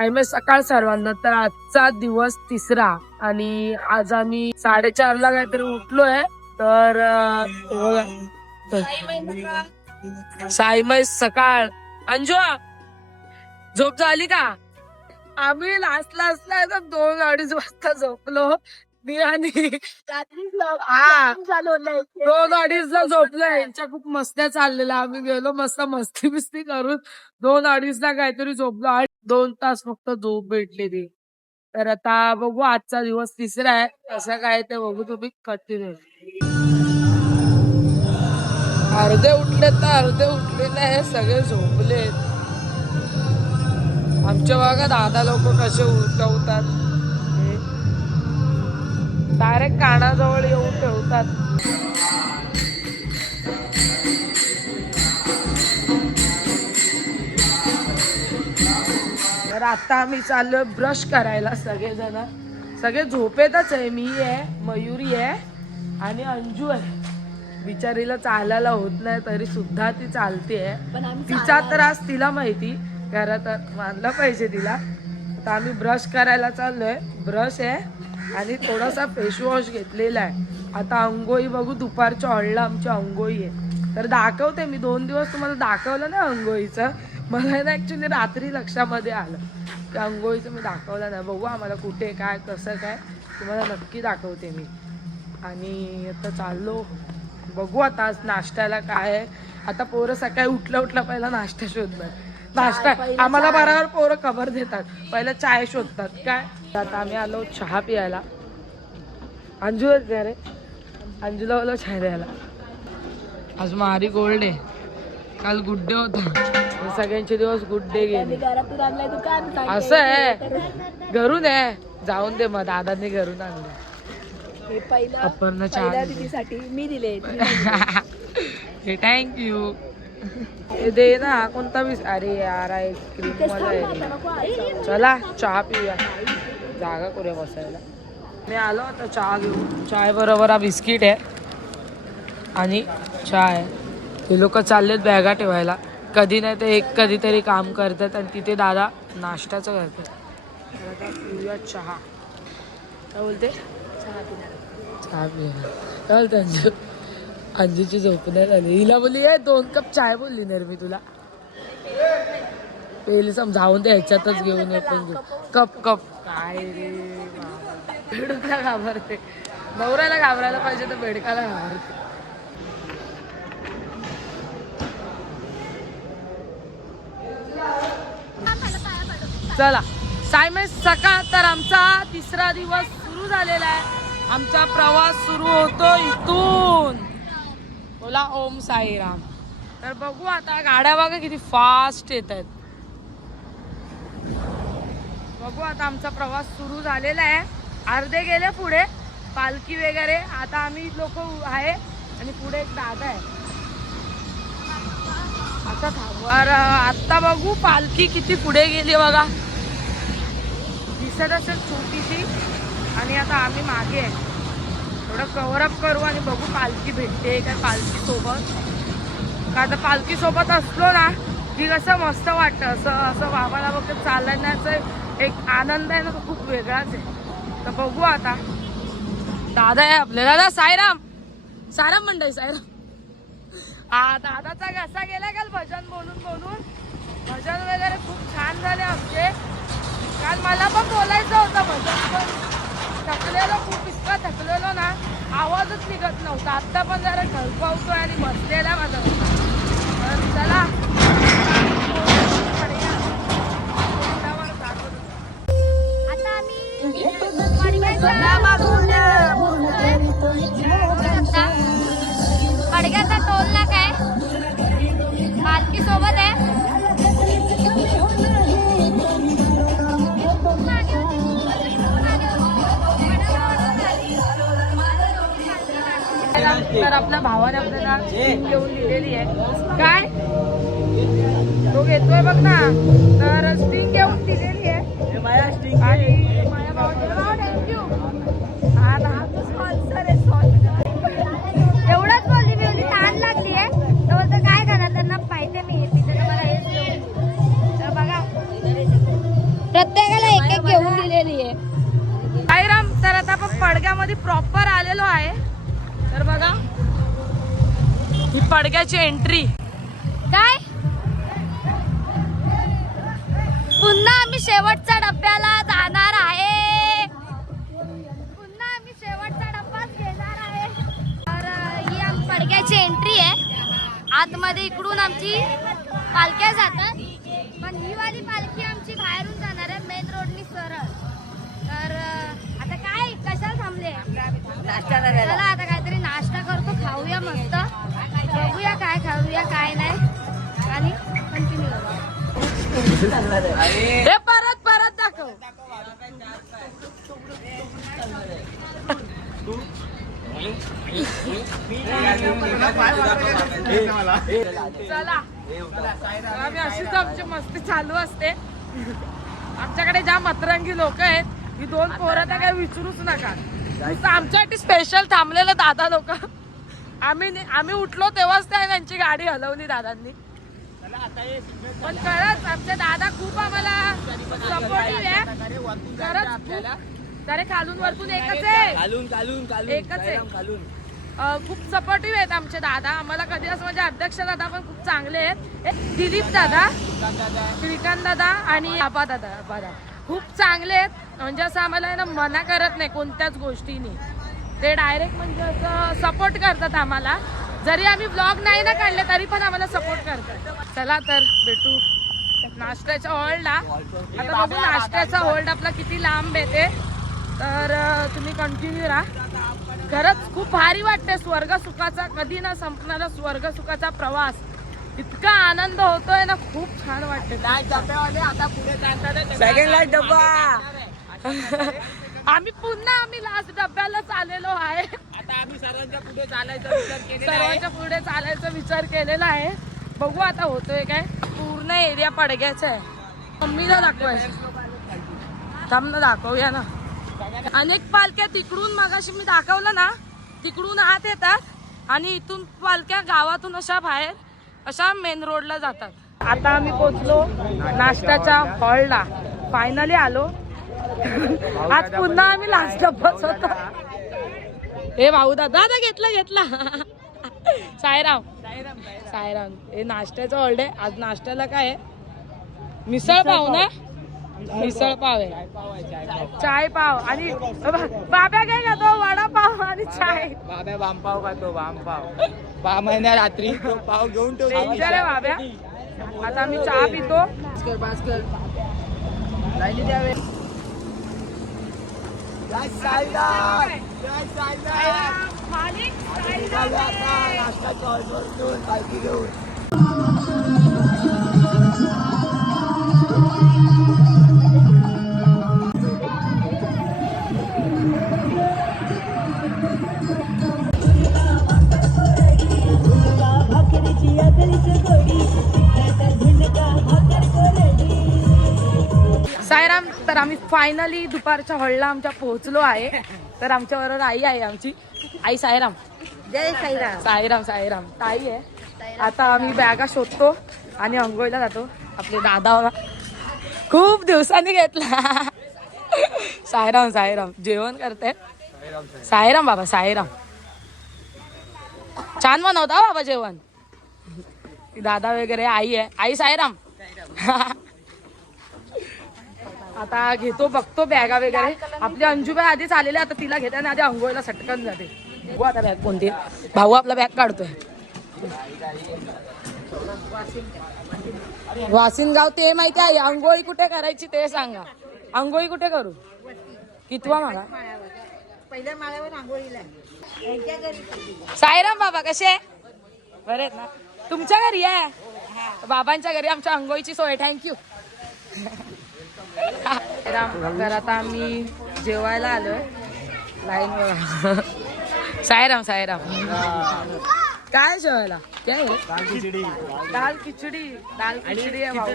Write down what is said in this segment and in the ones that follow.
सकाळ सर्वांना. तर आजचा दिवस तिसरा आणि आज आम्ही 4:30 काहीतरी उठलोय. तर साईमय सकाळ. अंजू झोप झाली का? आम्ही लास्टला 2-2:30 वाजता झोपलो. मी आणि 2-2:30 झोपलोय. यांच्या खूप मस्त्या चाललेल्या. आम्ही गेलो मस्त मस्ती बिस्ती करून 2-2:30 काहीतरी झोपलो. 2 तास फक्त झोप भेटली ती. तर आता बघू, आजचा दिवस तिसरा आहे. कसं काय ते बघू तुम्ही कंटिन्यू. अर्धे उठले तर अर्धे उठले नाही, सगळे झोपलेत. आमच्या बघा दादा लोक कसे उठवतात, डायरेक्ट कानाजवळ येऊन ठेवतात. तर आता आम्ही चाललोय ब्रश करायला. सगळेजण सगळे झोपेतच आहे. मी आहे, मयुरी आहे आणि अंजू आहे. बिचारीला चालायला होत नाही तरी सुद्धा ती चालते. तिचा त्रास तिला माहिती, घरात मानला पाहिजे तिला. आता आम्ही ब्रश करायला चाललोय. ब्रश आहे आणि थोडासा फेसवॉश घेतलेला आहे. आता अंघोळी बघू, दुपारच्या हॉलला आमची अंघोळी आहे. तर दाखवते मी. 2 दिवस तुम्हाला दाखवलं ना अंघोळीचं. मला ना ऍक्च्युली रात्री लक्षामध्ये आलं की अंघोळीचं मी दाखवलं नाही. बघू आम्हाला कुठे काय कसं काय तुम्हाला नक्की दाखवते मी. आणि आता चाललो बघू आता आज नाश्त्याला काय आहे. आता पोरं सकाळी उठल्या पहिला नाश्ता शोधणार. नाश्ता आम्हाला बरोबर पोरं खबर देतात, पहिला चाय शोधतात. काय आता आम्ही आलो चहा पियायला. अंजू रे, अंजूला बोलव चहा द्यायला. आज मारी गोल्ड आहे. काल गुड डे होता. सगळ्यांचे दिवस गुड डे गेले. असं आहे, घरून आहे. जाऊन दे मग, दादांनी घरून आणलं. अपर्णा चहा मी दिले. हे थँक्यू. दे ना कोणता बी. अरे यार आईस्क्रीम मला. चला चहा पिऊया, जागा करूया बसायला. मी आलो आता चहा घेऊन. चाय बरोबर हा बिस्किट आहे आणि चहा आहे. ते लोक चाललेत बॅगा ठेवायला. कधी नाही ते एक कधीतरी काम करतात आणि तिथे दादा नाश्त्याचं करतात. आता पिऊया चहा. काय बोलते? चहा पिऊया. काय बोलते अंजू? अंजूची झोप नाही झाली. हिला बोलली आहे 2 कप चाय बोलली ना मी तुला. पहिले समजावून ते ह्याच्यातच घेऊन ये. पण कप कप काय रे, बेडूकला घाबरते. नवऱ्याला घाबरायला पाहिजे तर बेडकाला घाबरते. चला सायमय सकाळ. तर आमचा तिसरा दिवस सुरू झालेला आहे. आमचा प्रवास सुरू होतो इथून. बोला ओम साईराम. तर बघू आता गाड्या बघा किती फास्ट येत आहेत. बघू आता आमचा प्रवास सुरू झालेला आहे. अर्धे गेले पुढे, पालखी वगैरे. आता आम्ही लोक आहे आणि पुढे एक दादा आहे. आता थांबवर आता बघू पालखी किती पुढे गेली बघा, दिसत असेल छोटीशी. आणि आता आम्ही मागे आहे. थोडं कव्हरअप करू आणि बघू पालखी भेटते काय पालखी सोबत. का आता पालखी सोबत असलो ना की कसं मस्त वाटतं. असं असं बाबाला बघत चालण्याचं एक आनंद आहे ना, तो खूप वेगळाच आहे. तर बघू आता. दादा आहे आपले. दादा साईराम. साईराम मंडळी, साईराम. दादाचा घसा गेला काल भजन बोलून बोलून. भजन वगैरे खूप छान झाले आमचे. काल मला पण बोलायचं होतं भजन, पण थकलेलो खूप. इतका थकलेलो ना, आवाजच निघत नव्हता. आत्ता पण जरा ठळकावतोय आणि बसलेला माझा घसा. तर चला आता आम्ही खडग्याचा टोल नाका आहे, पालखी सोबत आहे. तर आपल्या भावाने आपल्याला स्टिंग घेऊन दिलेली आहे. काय तो घेतोय बघ ना. तर स्टिंग घेऊन दिलेली आहे. आणि माझ्या भावाने थँक्यू. हा तो स्पॉन्सर आहे. एवढंच बोलली मी, एवढी ताण लागली आहे. तर काय करणार, त्यांना पाहिजे मी तिथे मला हेच. तर बघा प्रत्येकाला एक एक घेऊन दिलेली आहे. साईराम, तर आता आपण पडग्यामध्ये प्रॉपर आलेलो आहे. तर बघा ही पडग्याची एंट्री. काय पुन्हा आम्ही शेवटच्या डब्याला जाणार आहे. पुन्हा आम्ही शेवटचा डब्बाच घेणार आहे. तर ही आमची पडग्याची एंट्री आहे. आतमध्ये इकडून आमची पालख्या जातात, पण ही वाली पालखी आमची बाहेरून जाणार आहे मेन रोडनी सरळ. तर आता काय कशाला थांबले? चला आता काहीतरी नाश्ता करतो, खाऊया मस्त, बघूया काय खाऊया काय नाही आणि कंटिन्यू. हे परत परत दाखव. चला आम्ही अशीच आमची मस्ती चालू असते. आमच्याकडे ज्या मतरंगी लोक आहेत, ही दोन पोरं तर काय विचारूच नका. नुसतं आमच्यासाठी स्पेशल थांबलेलं दादा लोक. आम्ही उठलो तेव्हाच त्यांची गाडी हलवली दादांनी. पण खरंच आमचे दादा खूप आम्हाला सपोर्टिव्ह आहे. खरंच अरे खालून वरतून एकच आहे, एकच आहे. खूप सपोर्टिव्ह आहेत आमचे दादा आम्हाला. कधी असं म्हणजे अध्यक्ष दादा पण खूप चांगले आहेत. दिलीप दादा, श्रीकांत दादा आणि आबा दादा खूप चांगले आहेत. म्हणजे असं आम्हाला ना मना करत नाही कोणत्याच गोष्टीनी. ते डायरेक्ट म्हणजे असं सपोर्ट करतात आम्हाला. जरी आम्ही व्लॉग नाही ना काढले तरी पण आम्हाला सपोर्ट करतात. चला तर भेटू नाश्त्याच्या हॉलला. आता बघू नाश्त्याचा होल्ड आपला किती लांब येते. तर तुम्ही कंटिन्यू राहा. खरंच खूप भारी वाटते. स्वर्ग सुखाचा कधी ना संपणारा स्वर्ग सुखाचा प्रवास. इतका आनंद होतोय ना, खूप छान वाटते. सेकंड लाईट डब्बा. आम्ही लास्ट डब्यालाच आलेलो आहे. आता आम्ही सर्वांच्या पुढे चालायचा विचार केलेला आहे. सर्वांच्या पुढे चालायचा विचार केलेला आहे. बघू आता होतोय काय. पूर्ण एरिया पडग्याचा आहे. मम्मीला दाखवायचं, थांब ना दाखवूया ना. अनेक पालख्या तिकडून मगाशी मी दाखवलं ना, तिकडून आत येतात आणि इथून पालख्या गावातून अशा बाहेर अशा मेन रोडला जातात. आता आम्ही पोचलो नाश्त्याच्या हॉलला. फायनली आलो. आज पुन्हा आम्ही लास्ट डब्बाच होतो. हे भाऊ दादा घेतला साईराम. हे नाश्त्याचं हॉल्ड आहे. आज नाश्त्याला काय आहे? मिसळ पाव ना, मिसळ पाव आहे, चाय पाव आणि बाब्या काय खातो? वडापाव आणि चाय. बाब्या बामपाव खातो, बामपाव 5 महिन्या रात्री तो पाव घेऊन डेंजर आहे बाब्या. आता आम्ही चहा पितो. साईराम, तर आम्ही फायनली दुपारच्या हॉलला आमच्या पोहोचलो आहे. तर आमच्या बरोबर आई आहे आमची. आई साईराम. जय साईराम. साईराम साईराम ताई आहे. आता आम्ही बॅगा शोधतो आणि अंघोळीला जातो. आपले दादा खूप दिवसांनी घेतला. साईराम साईराम जेवण करते. साईराम बाबा साईराम. छान बनवता बाबा जेवण. दादा वगैरे आई आहे. आई साईराम. आता घेतो बघतो बॅगा वगैरे. आपली अंजुबाई आधीच आलेली. आता तिला घेते आणि आधी अंघोळीला सटकन जाते. बघू आता बॅग कोणती. भाऊ आपला बॅग काढतोय. वासिनगाव ते माहिती आहे. अंघोळी कुठे करायची ते सांगा. अंघोळी कुठे करू? कितवा मागा? पहिल्या माळ्यावर आंघोळीला. साईराम बाबा कसे बरे आहेत ना? तुमच्या घरी आहे? बाबांच्या घरी आमच्या अंघोळीची सोय. थँक्यू. तर आता आम्ही जेवायला आलोय लाईन वर. साईराम साईराम. काय जेवायला? काय दाल खिचडी. दाल खिचडी आहे.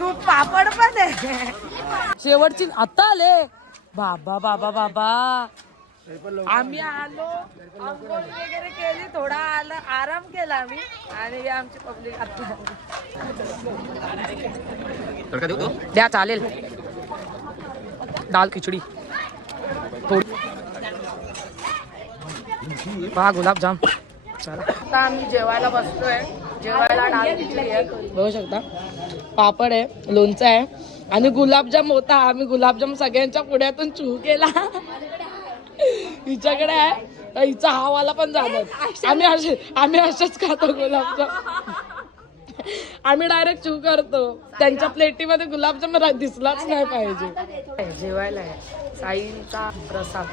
तूप पापड पण आहे. शेवटची आता आले. बाबा बाबा बाबा आम्ही आलो, अंघोळ वगैरे केली, थोडा आराम केला आम्ही आणि हे आमची पब्लिक आता द्या चालेल. दाल खिचडी थोडी पहा गुलाबजाम. चला आता आम्ही जेवायला बसतोय. जेवायला दाल खिचडी आहे बघू शकता, पापड आहे, लोणचं आहे आणि गुलाबजाम होता. आम्ही गुलाबजाम सगळ्यांच्या पुढ्यातून चू केला. हिच्याकडे आहे तर हिचा हावाला पण जाणार. आम्ही असेच खातो गुलाबजाम. आम्ही डायरेक्ट चू करतो. त्यांच्या प्लेटीमध्ये गुलाबजाम दिसलाच नाही पाहिजे. जेवायला आहे साईंचा प्रसाद.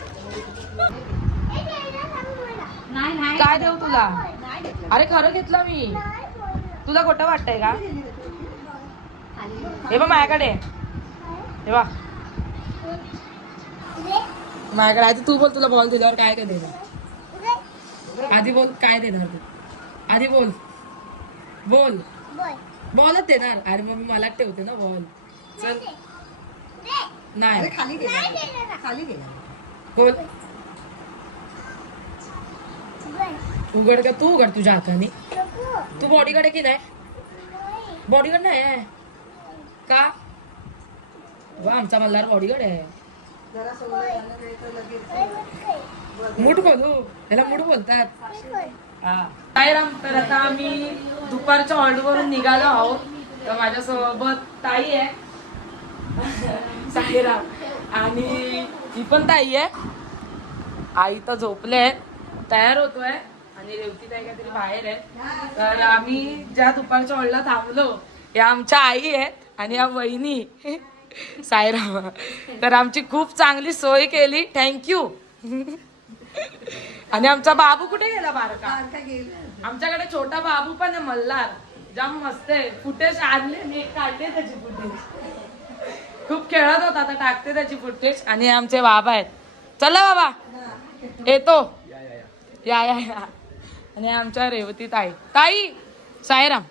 काय देऊ तुला? अरे खरं घेतलं मी. तुला खोटं वाटतंय का? हे बघ माझ्याकडे, हे बघ माझ्याकडे. आधी तू बोल, तुला बॉल दिल्यावर काय काय देणार? आधी बोल काय देणार तू? आधी बोल बोल. बॉलच देणार. अरे मग मला ठेवते ना बॉल. चल नाही बोल. उघड का? तू उघड तुझ्या हाताने. तू बॉडीकडे की नाही? बॉडीगार्ड नाही आहे का? वा आमचा मल्हार बॉडीगार्ड आहे. मूठ बोलू, त्याला मूठ बोलतात. काय राम. तर आता आम्ही दुपारच्या ऑर्डरवरून निघालो आहोत. तर माझ्यासोबत ताई आहे साईराम आणि ही पण ताई आहे. आई तर झोपले, तयार होतोय आणि रेवती ताई काहीतरी बाहेर आहे. तर आम्ही ज्या दुपारच्या ऑर्डरला थांबलो या आमच्या आई आहेत आणि या वहिनी साईराम. तर आमची खूप चांगली सोय केली, थँक्यू. आणि आमचा बाबू कुठे गेला? बारका. आमच्याकडे छोटा बाबू पण आहे मल्हार, जाम मस्त आहे. फुटेज आणले मी, काढले त्याची फुटेज. खूप खेळत होता, आता टाकते त्याची फुटेज. आणि आमचे बाबा आहेत. चला बाबा येतो. या या या. आणि आमच्या रेवती ताई, ताई साईराम.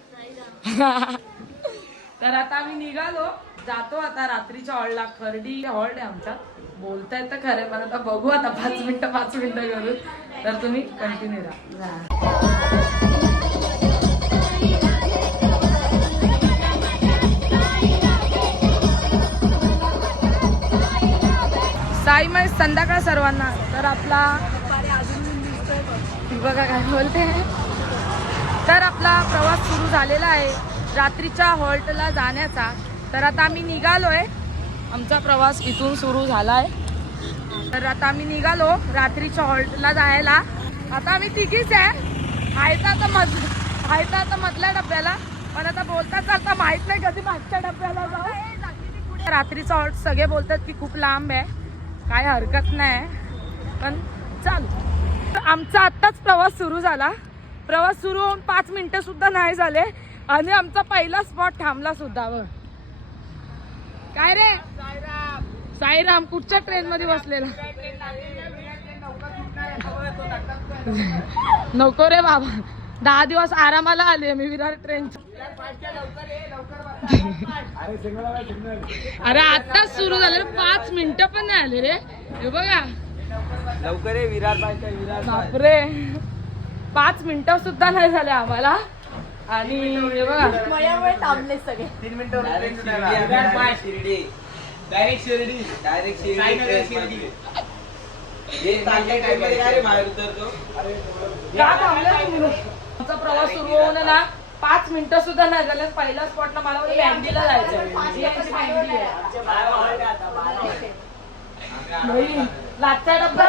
तर आता आम्ही निघालो, जातो आता रात्रीच्या हॉलला. खर्डी हॉल्ड आहे आमचा. बोलता येतं खरं पण आता बघू. आता 5 मिनिटं करून. तर तुम्ही कंटिन्यू राहा. साई मै संध्याकाळ सर्वांना. तर आपला बघा काय बोलते. तर आपला प्रवास सुरू झालेला आहे रात्रीच्या हॉल्टला जाण्याचा. तर आता आम्ही निघालोय. आमचा प्रवास इथून सुरू झालाय. तर आता आम्ही निघालो रात्रीच्या हॉल्टला जायला. आता आम्ही तिघीच आहे. हायता आता मधल्या डब्याला, पण आता बोलता चालता माहित नाही कधी मागच्या डब्याला जाऊ. रात्रीचा हॉल्ट सगळे बोलतात की खूप लांब आहे, काय हरकत नाही, पण चालू. आमचा आत्ताच प्रवास सुरू झाला. प्रवास सुरू होऊन 5 मिनिटं सुद्धा नाही झाले आणि आमचा पहिला स्पॉट थांबला सुद्धा. काय रे साईराम, कुठच्या ट्रेन मध्ये बसलेला? नको रे बाबा, 10 दिवस आरामाला आले मी विरार ट्रेनच्या. अरे आताच सुरू झालं, 5 मिनिटं पण नाही आले रे. हे बघा लवकर ये विरार. बापरे, 5 मिनिटं सुद्धा नाही झाले आम्हाला. आणि हे बघा मयामुळे थांबले सगळे. 3 मिनिटं शिर्डी. डायरेक्ट शिर्डी. आमचा प्रवास सुरू होऊन ना 5 मिनिटं सुद्धा नाही झाले. पहिल्या स्पॉटला मला मॅगडीला जायचं. लाचचा डब्बा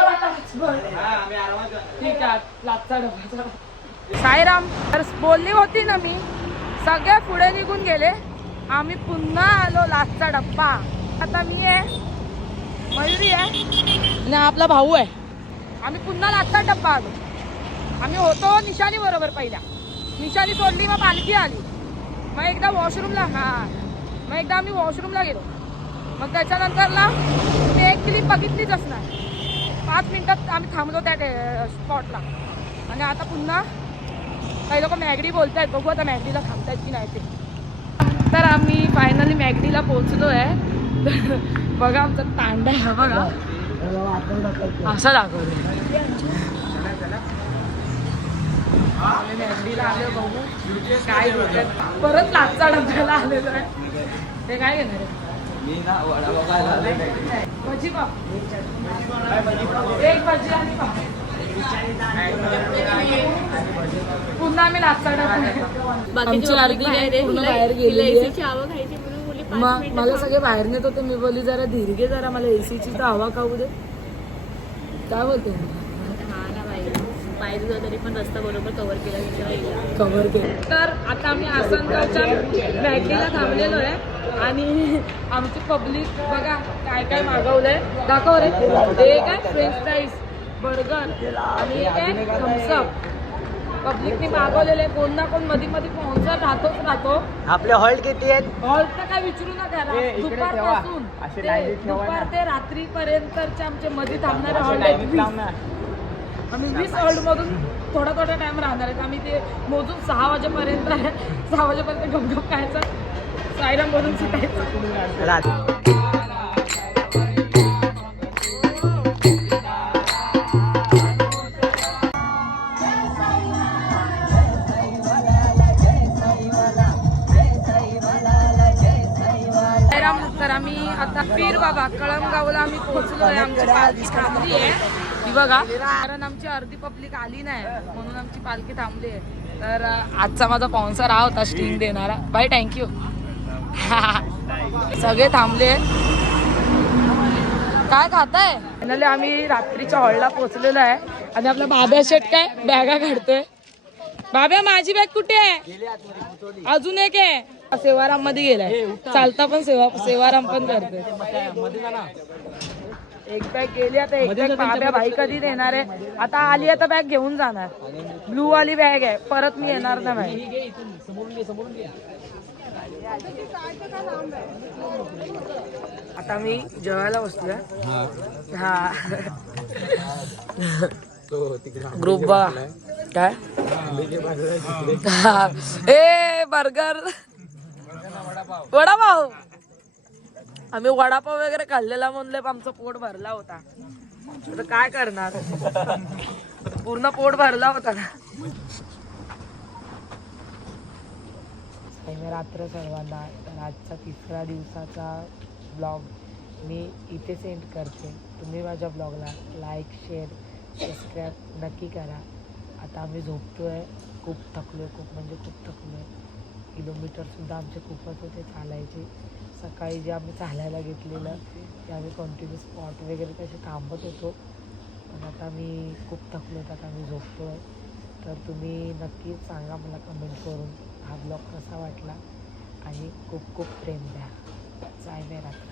ठीक आहे, लाचचा डब्बा. साईराम तर बोलली होती ना मी, सगळे पुढे निघून गेले. आम्ही पुन्हा आलो लाचचा डब्बा. आता मी आहे, मयुरी आहे आणि आपला भाऊ आहे. आम्ही पुन्हा लाचचा डब्बा आलो. आम्ही होतो निशानी बरोबर. पहिल्या निशानी सोडली, मग पालखी आली, मग एकदा वॉशरूमला. मग एकदा आम्ही वॉशरूमला गेलो. मग त्याच्यानंतर ना मी एक क्लिप बघितलीच असणार. 5 मिनिटात आम्ही थांबलो त्या स्पॉटला. आणि आता पुन्हा काही लोक मॅगडी बोलतायत, बघू आता मॅगडीला थांबतायत की नाही ते. तर आम्ही फायनली मॅगडीला पोहोचलो आहे. बघा आमचा तांडा आहे, बघा असं दाखवते. आम्ही मेहंदीला आलो बघू काय घेतात. परत लाचचा डब्याला आलेलो आहे. ते काय घेणार आहे? भजी पाव एक भजी आणि पाव. पुन्हा आम्ही लाचचा डबा. आमची अर्धी पूर्ण बाहेर गेलेली आहे. मला सगळे बाहेर नेत होते. मी बोलली जरा धीर घे, जरा मला एसीची तर हवा खाऊ दे. काय बोलते तरी पण रस्ता बरोबर कव्हर केला. कव्हर केलं. तर आता आम्ही आसनगावच्या मॅगडीला थांबलेलो आहे आणि आमची पब्लिक बघा काय काय मागवलंय. दाखव रे. ते काय फ्रेंच फ्राईज, बर्गर आणि काय थम्सअप पब्लिकने मागवलेले. कोण ना कोण मध्ये मध्ये स्पॉन्सर राहतो. आपले हॉल्ट किती आहेत? हॉल तर काय विचारू नका. दुपारपासून दुपार ते रात्रीपर्यंतचे आमचे मध्ये थांबणारे हॉल्ट आहेत. आम्ही 20 हॉल्टमधून थोडा टाइम राहणार आहेत. आम्ही ते मोजून 6 वाजेपर्यंत 6 वाजेपर्यंत गपगप खायचं, सायराममधून सुटायचं. तर आम्ही आता पीर बाबा कळमगावला आम्ही पोहोचलो आहे. आमची पालखी थांबली आहे ही बघा, कारण आमची अर्धी पब्लिक आली नाही म्हणून आमची पालखी थांबली आहे. तर आजचा माझा स्पॉन्सर हा होता स्टिंग देणारा. Bye thank you. सगळे थांबले. काय खाताय? फायनली आम्ही रात्रीच्या हॉलला पोहोचलेलो आहे आणि आपला बाब्या शेट काय बॅगा काढतोय. बाब्या माझी बॅग कुठे आहे? अजून एक आहे. सेवाराम मध्ये गेलाय. चालता पण सेवाराम पण करतोय. एक बॅग गेली. आता एक बॅग बाब्या भाई कधी देणार आहे? आता आली आता बॅग घेऊन जाणार. ब्लू वाली बॅग आहे. परत मी येणार ना भाई. आता मी जेवायला बसलोय. हा ग्रुप बघा काय ए बर्गर वडापाव. आम्ही वडापाव वगैरे खाल्लेला म्हणले आमचं पोट भरला होता. आता काय करणार, पूर्ण पोट भरला होता ना. रात्र सर्वांना. तर आजचा 3रा दिवसाचा ब्लॉग मी इथे सेंड करते. तुम्ही माझ्या ब्लॉगला लाईक, शेअर, सबस्क्राईब नक्की करा. आता आम्ही झोपतोय. खूप थकलोय, खूप म्हणजे खूप थकलोय. किलोमीटरसुद्धा आमचे खूपच होते चालायचे. सकाळी जे आम्ही चालायला घेतलेलं ते आम्ही कंटिन्यू स्पॉट वगैरे तसे थांबत होतो. पण आता मी खूप थकलो. आता आम्ही झोपतोय. तर तुम्ही नक्कीच सांगा मला कमेंट करून हा ब्लॉग कसा वाटला आणि खूप खूप प्रेम द्या. जाय रात्र.